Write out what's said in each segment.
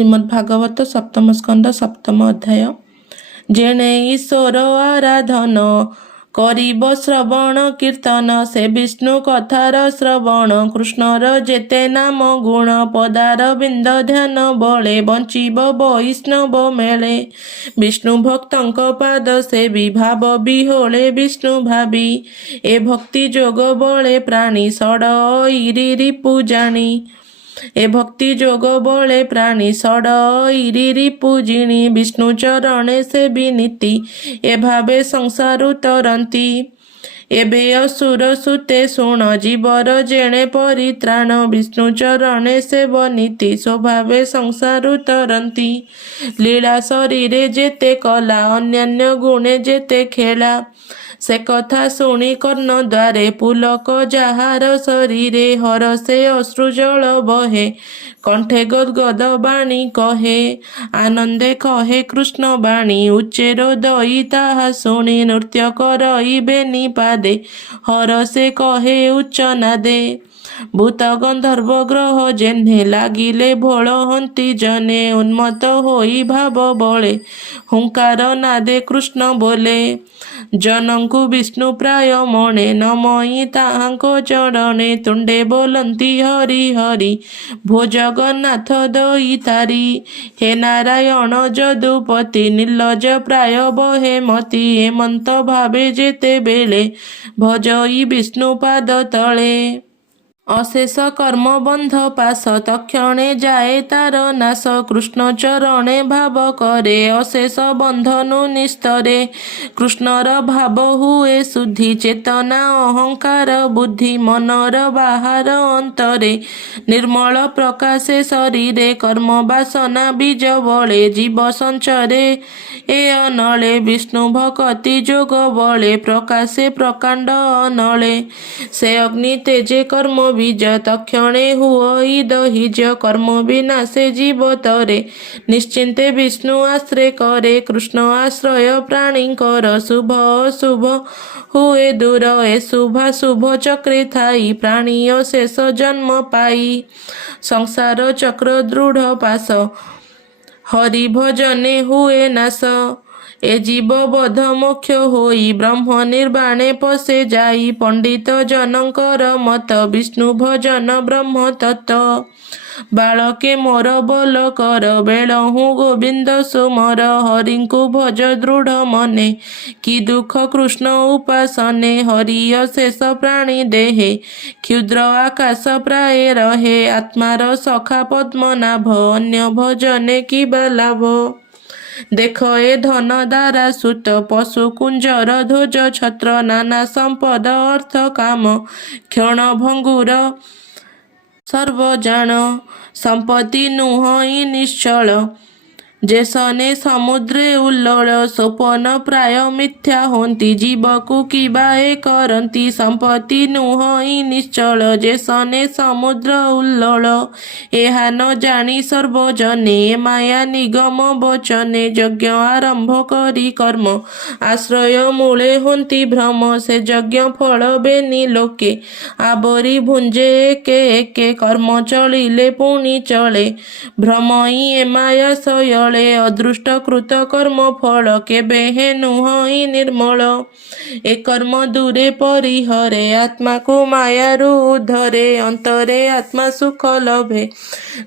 ଶ୍ରୀମଦ୍ଭାଗବତ ସପ୍ତମ ସ୍କନ୍ଧ ସପ୍ତମ ଅଧ୍ୟାୟ। ଯେଣେ ଈଶ୍ୱର ଆରାଧନ କରିବ ଶ୍ରବଣ କୀର୍ତ୍ତନ, ସେ ବିଷ୍ଣୁ କଥାର ଶ୍ରବଣ। କୃଷ୍ଣର ଯେତେ ନାମ ଗୁଣ, ପଦାର ବିନ୍ଦ ଧ୍ୟାନ ବଳେ। ବଞ୍ଚିବ ବୈଷ୍ଣବ ମେଳେ, ବିଷ୍ଣୁ ଭକ୍ତଙ୍କ ପାଦ ସେବି। ଭାବ ବିହୋଳେ ବିଷ୍ଣୁ ଭାବି, ଏ ଭକ୍ତି ଯୋଗ ବଳେ ପ୍ରାଣୀ। ଷଡ଼ ଇରି ରିପୁ ଜାଣି, ଏ ଭକ୍ତି ଯୋଗ ବଳେ ପ୍ରାଣୀ। ଷଡ଼ ଇରି ରିପୁ ଜିଣି, ବିଷ୍ଣୁ ଚରଣେ ସେବି ନୀତି। ଏ ଭାବେ ସଂସାରୁ ତରନ୍ତି, ଏବେ ଅସୁର ସୁତେ ଶୁଣ। ଜୀବର ଯେଣେ ପରିତ୍ରାଣ, ବିଷ୍ଣୁ ଚରଣେ ସେବ ନୀତି। ସ୍ୱଭାବେ ସଂସାରୁ ତରନ୍ତି, ଲୀଳା ଶରୀରେ ଯେତେ କଲା। ଅନ୍ୟାନ୍ୟ ଗୁଣେ ଯେତେ ଖେଳା, ସେ କଥା ଶୁଣି କର୍ଣ୍ଣ ଦ୍ୱାରେ। ପୁଲକ ଯାହାର ଶରୀରେ, ହରଷେ ଅଶ୍ରୁ ଜଳ ବହେ। କଣ୍ଠେ ଗଦ୍ଗଦ ବାଣୀ କହେ, ଆନନ୍ଦେ କହେ କୃଷ୍ଣ ବାଣୀ। ଉଚ୍ଚେର ଦଇ ତାହା ଶୁଣି, ନୃତ୍ୟ କରଇବେନି ପାଦେ। ହରଷେ କହେ ଉଚ୍ଚ ନାଦେ, ଭୂତ ଗନ୍ଧର୍ବ ଗ୍ରହ ଯେହ୍ନେ। ଲାଗିଲେ ଭୋଳ ହନ୍ତି ଜନେ, ଉନ୍ମତ୍ତ ହୋଇ ଭାବ ବଳେ। ହୁଙ୍କାର ନାଦେ କୃଷ୍ଣ ବୋଲେ, ଜନଙ୍କୁ ବିଷ୍ଣୁ ପ୍ରାୟ ମଣେ। ନମଇ ତାହାଙ୍କ ଚରଣେ, ତୁଣ୍ଡେ ବୋଲନ୍ତି ହରି ହରି। ଭୋ ଜଗନ୍ନାଥ ଦଇତାରି, ହେ ନାରାୟଣ ଯଦୁପତି। ନିର୍ଲଜ ପ୍ରାୟ ବହେ ମତି, ହେମନ୍ତ ଭାବେ ଯେତେବେଳେ। ଭଜଇ ବିଷ୍ଣୁ ପାଦ ତଳେ, ଅଶେଷ କର୍ମ ବନ୍ଧ ପାଶ। ତକ୍ଷଣେ ଯାଏ ତାର ନାଶ, କୃଷ୍ଣ ଚରଣେ ଭାବ କରେ। ଅଶେଷ ବନ୍ଧନୁ ନିସ୍ତରେ, କୃଷ୍ଣର ଭାବ ହୁଏ ଶୁଦ୍ଧି। ଚେତନା ଅହଙ୍କାର ବୁଦ୍ଧି, ମନର ବାହାର ଅନ୍ତରେ। ନିର୍ମଳ ପ୍ରକାଶେ ଶରୀରେ, କର୍ମ ବାସନା ବୀଜ ବଳେ। ଜୀବ ସଞ୍ଚରେ ଏ ଅନଳେ, ବିଷ୍ଣୁ ଭକତି ଯୋଗ ବଳେ। ପ୍ରକାଶେ ପ୍ରକାଣ୍ଡ ଅନଳେ, ସେ ଅଗ୍ନି ତେଜେ କର୍ମ ବୀଜ। ତକ୍ଷଣେ ହୁଅଇ ଦହିଜ, କର୍ମ ବିନାଶେ ଜୀବ ତରେ। ନିଶ୍ଚିନ୍ତେ ବିଷ୍ଣୁ ଆଶ୍ରେ କରେ, କୃଷ୍ଣ ଆଶ୍ରୟ ପ୍ରାଣୀଙ୍କର। ଶୁଭ ଅଶୁଭ ହୁଏ ଦୂର, ଏ ଶୁଭାଶୁଭ ଚକ୍ରେ ଥାଇ। ପ୍ରାଣୀ ଅଶେଷ ଜନ୍ମ ପାଇ, ସଂସାର ଚକ୍ର ଦୃଢ଼ ପାଶ। ହରି ଭଜନେ ହୁଏ ନାଶ, ଏ ଜୀବ ବଧ ମୋକ୍ଷ ହୋଇ। ବ୍ରହ୍ମ ନିର୍ବାଣେ ପଶେ ଯାଇ, ପଣ୍ଡିତ ଜନଙ୍କର ମତ। ବିଷ୍ଣୁ ଭଜନ ବ୍ରହ୍ମ ତତ୍ତ୍ୱ, ବାଳକେ ମୋର ବୋଲ କର। ବେଳହୁଁ ଗୋବିନ୍ଦ ସୁମର, ହରିଙ୍କୁ ଭଜ ଦୃଢ଼ ମନେ। କି ଦୁଃଖ କୃଷ୍ଣ ଉପାସନେ, ହରି ଅଶେଷ ପ୍ରାଣୀ ଦେହେ। କ୍ଷୁଦ୍ର ଆକାଶ ପ୍ରାୟେ ରହେ, ଆତ୍ମାର ସଖା ପଦ୍ମନାଭ। ଅନ୍ୟ ଭଜନେ କିବା ଲାଭ, ଦେଖ ଏ ଧନ ଦାରା ସୁତ। ପଶୁ କୁଞ୍ଜର ଧ୍ୱଜ ଛତ୍ର, ନାନା ସମ୍ପଦ ଅର୍ଥ କାମ। କ୍ଷଣ ଭଙ୍ଗୁର ସର୍ବଜାଣ, ସମ୍ପତ୍ତି ନୁହଁ ନିଶ୍ଚଳ। ଯେ ସନେ ସମୁଦ୍ରେ ଉଲ୍ଲୋଳ, ସୋପନ ପ୍ରାୟ ମିଥ୍ୟା ହୋନ୍ତି। ଜୀବକୁ କିବା ଏ କରନ୍ତି, ସମ୍ପତ୍ତି ନୁହଁ ନିଶ୍ଚଳ। ଯେ ସନେ ସମୁଦ୍ର ଉଲ୍ଲୋଳ, ଏହା ନ ଜାଣି ସର୍ବଜନେ। ଏ ମାୟା ନିଗମ ବଚନେ, ଯଜ୍ଞ ଆରମ୍ଭ କରି କର୍ମ। ଆଶ୍ରୟ ମୂଳେ ହୋନ୍ତି ଭ୍ରମ, ସେ ଯଜ୍ଞ ଫଳ ବେନି ଲୋକେ। ଆବରି ଭୁଞ୍ଜେ ଏକେ ଏକେ, କର୍ମ ଚଳିଲେ ପୁଣି ଚଳେ। ଭ୍ରମଇ ଏ ମାୟା ସୟଳେ, ଅଦୃଷ୍ଟ କୃତ କର୍ମ ଫଳ। କେବେ ହେ ନୁହଁ ନିର୍ମଳ, ଏ କର୍ମ ଦୂରେ ପରିହରେ। ଆତ୍ମାକୁ ମାୟାରୁ ଉଦ୍ଧରେ, ଅନ୍ତରେ ଆତ୍ମା ସୁଖ ଲଭେ।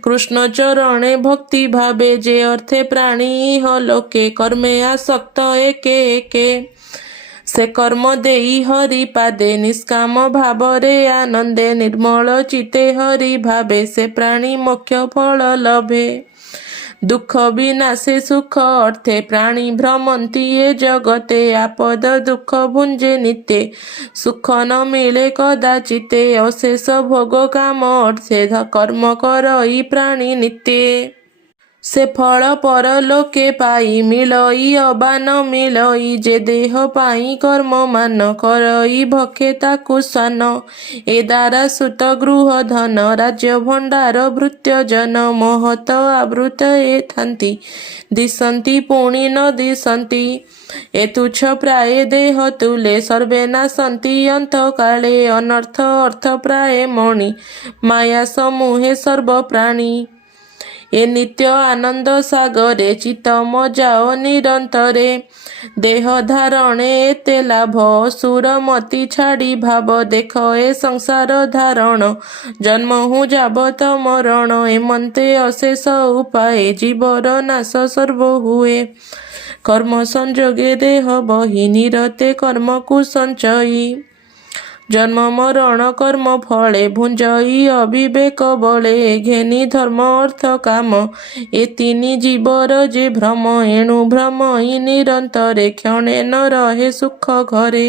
କୃଷ୍ଣ ଚରଣେ ଭକ୍ତି ଭାବେ, ଯେ ଅର୍ଥେ ପ୍ରାଣୀ ଇହ ଲୋକେ। କର୍ମେ ଆସକ୍ତ ଏକେ ଏକେ, ସେ କର୍ମ ଦେଇ ହରି ପାଦେ। ନିଷ୍କାମ ଭାବରେ ଆନନ୍ଦେ, ନିର୍ମଳ ଚିତ୍ତେ ହରି ଭାବେ। ସେ ପ୍ରାଣୀ ମୋକ୍ଷ ଫଳ ଲଭେ। ଦୁଃଖ ବିନାଶେ ସୁଖ ଅର୍ଥେ, ପ୍ରାଣୀ ଭ୍ରମନ୍ତି ଏ ଜଗତେ। ଆପଦ ଦୁଃଖ ଭୁଞ୍ଜେ ନିତ୍ୟେ, ସୁଖ ନ ମିଳେ କଦାଚିତେ। ଅଶେଷ ଭୋଗ କାମ ଅର୍ଥେ, କର୍ମ କରଇ ପ୍ରାଣୀ ନିତ୍ୟେ। ସେ ଫଳ ପରଲୋକେ ପାଇ, ମିଳଇ ଅବା ନ ମିଳଇ। ଯେ ଦେହ ପାଇଁ କର୍ମ ମାନ, କରଇ ଭକ୍ଷେ ତାକୁ ସ୍ୱାନ। ଏ ଦାରା ସୁତ ଗୃହ ଧନ, ରାଜ୍ୟ ଭଣ୍ଡାର ଭୃତ୍ୟ ଜନ। ମୋହତ ଆବୃତ ଏ ଥାନ୍ତି, ଦିଶନ୍ତି ପୁଣି ନ ଦିଶନ୍ତି। ଏ ତୁଚ୍ଛ ପ୍ରାୟେ ଦେହ ତୁଲେ, ସର୍ବେ ନାଶନ୍ତି ଅନ୍ତ କାଳେ। ଅନର୍ଥ ଅର୍ଥ ପ୍ରାୟେ ମଣି, ମାୟା ସମୂহে ସର୍ବ ପ୍ରାଣୀ। ଏ ନିତ୍ୟ ଆନନ୍ଦ ସାଗରେ ଚିତ୍ତ ମଜାଅ ନିରନ୍ତରେ। ଦେହ ଧାରଣେ ଏତେ ଲାଭ ସୁରମତି ଛାଡ଼ି ଭାବ। ଦେଖ ଏ ସଂସାର ଧାରଣ ଜନ୍ମ ହୁଁ ଯାବତ ମରଣ। ଏମନ୍ତେ ଅଶେଷ ଉପାଏ ଜୀବର ନାଶ ସର୍ବ ହୁଏ। କର୍ମ ସଂଯୋଗେ ଦେହ ବହି ନିରତେ କର୍ମକୁ ସଞ୍ଚଇ। ଜନ୍ମ ମରଣ କର୍ମ ଫଳେ ଭୁଞ୍ଜଇ ଅବିବେକ ବଳେ। ଘେନି ଧର୍ମ ଅର୍ଥ କାମ ଏ ତିନି ଜୀବର ଯେ ଭ୍ରମ। ଏଣୁ ଭ୍ରମଇ ନିରନ୍ତରେ କ୍ଷଣେ ନ ରହେ ସୁଖ ଘରେ।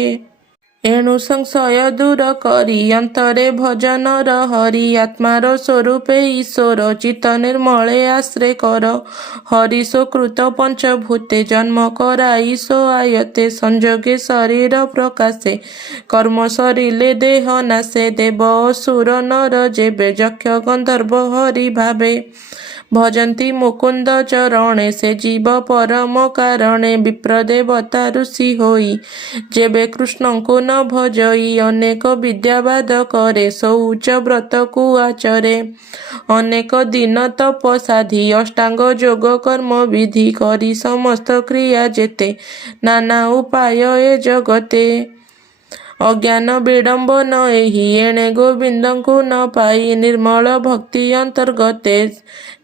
ଏଣୁ ସଂଶୟ ଦୂର କରି ଅନ୍ତରେ ଭଜନର ହରି। ଆତ୍ମାର ସ୍ୱରୂପେ ଈଶ୍ୱର ଚିତ୍ତ ନିର୍ମଳେ ଆଶ୍ରେ କର। ହରି ସ୍ୱକୃତ ପଞ୍ଚଭୂତେ ଜନ୍ମ କରାଇ ସୋଆୟତେ। ସଂଯୋଗେ ଶରୀର ପ୍ରକାଶେ କର୍ମ ସରିଲେ ଦେହ ନାଶେ। ଦେବ ଅସୁର ନର ଯେବେ ଯକ୍ଷ ଗନ୍ଧର୍ବ ହରି ଭାବେ। ଭଜନ୍ତି ମୁକୁନ୍ଦ ଚରଣେ ସେ ଜୀବ ପରମ କାରଣେ। ବିପ୍ର ଦେବତା ଋଷି ହୋଇ ଯେବେ କୃଷ୍ଣଙ୍କୁ ନ ଭଜଇ। ଅନେକ ବିଦ୍ୟାବାଦ କରେ ଶୌଚ ବ୍ରତକୁ ଆଚରେ। ଅନେକ ଦିନ ତପ ସାଧି ଅଷ୍ଟାଙ୍ଗ ଯୋଗ କର୍ମ ବିଧି। କରି ସମସ୍ତ କ୍ରିୟା ଯେତେ ନାନା ଉପାୟ ଏ ଜଗତେ। ଅଜ୍ଞାନ ବିଡ଼ମ୍ବନ ଏହି ଏଣେ ଗୋବିନ୍ଦଙ୍କୁ ନ ପାଇ। ନିର୍ମଳ ଭକ୍ତି ଅନ୍ତର୍ଗତେ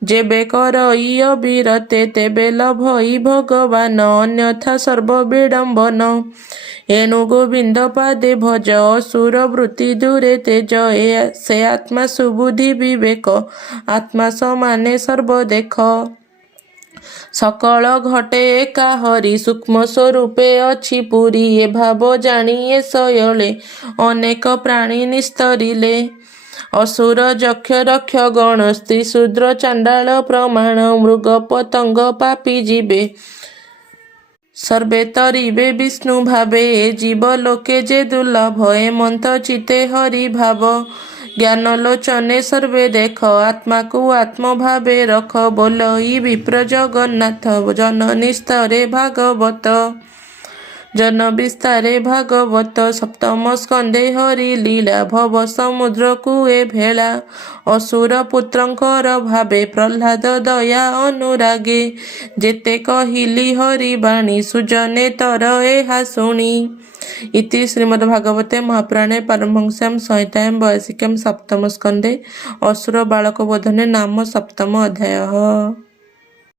ଯେବେ କରଇ ଅବିରତେ। ତେବେ ଲଭଇ ଭଗବାନ ଅନ୍ୟଥା ସର୍ବ ବିଡ଼ମ୍ବନ। ଏଣୁ ଗୋବିନ୍ଦ ପାଦେ ଭଜ ଅସୁର ବୃତ୍ତି ଦୂରେ ତେଜ। ସେ ଆତ୍ମା ସୁବୁଦ୍ଧି ବିବେକ ଆତ୍ମା ସମାନେ ସର୍ବ ଦେଖ। ସକଳ ଘଟେ ଏକା ହରି ସୂକ୍ଷ୍ମ ସ୍ୱରୂପେ ଅଛି ପୁରୀ। ଏ ଭାବ ଜାଣି ଏ ଶୟଳେ ଅନେକ ପ୍ରାଣୀ ନିସ୍ତରିଲେ। ଅସୁର ଯକ୍ଷ ରକ୍ଷ ଗଣ ସ୍ତ୍ରୀ ଶୂଦ୍ର ଚାଣ୍ଡାଳ ପ୍ରମାଣ। ମୃଗ ପତଙ୍ଗ ପାପୀ ଯିବେ ସର୍ବେ ତରିବେ ବିଷ୍ଣୁ ଭାବେ। ଏ ଜୀବ ଲୋକେ ଯେ ଦୁର୍ଲଭ ଏମନ୍ତ ଚିତେ ହରି ଭାବ। ଜ୍ଞାନ ଲୋଚନେ ସର୍ବେ ଦେଖ ଆତ୍ମାକୁ ଆତ୍ମ ଭାବେ ରଖ। ବୋଲଇ ବିପ୍ର ଜଗନ୍ନାଥ ଜନନୀ ସ୍ତରେ ଭାଗବତ। ଜନ ବିସ୍ତାରେ ଭାଗବତ। ସପ୍ତମ ସ୍କନ୍ଧେ ହରି ଲୀଳା ଭବ ସମୁଦ୍ରକୁ ଏ ଭେଳା। ଅସୁର ପୁତ୍ରଙ୍କର ଭାବେ ପ୍ରହ୍ଲାଦ ଦୟା ଅନୁରାଗେ। ଯେତେ କହିଲି ହରି ବାଣୀ ସୁଜନେ ତର ଏହା ଶୁଣି। ଇତି ଶ୍ରୀମଦ୍ଭାଗବତେ ମହାପୁରାଣେ ପାରମହଂସ୍ୟାଂ ସଂହିତାୟାଂ ବୈୟାସିକ୍ୟାଂ ସପ୍ତମ ସ୍କନ୍ଧେ ଅସୁର ବାଳକ ବୋଧନେ ନାମ ସପ୍ତମ ଅଧ୍ୟାୟଃ।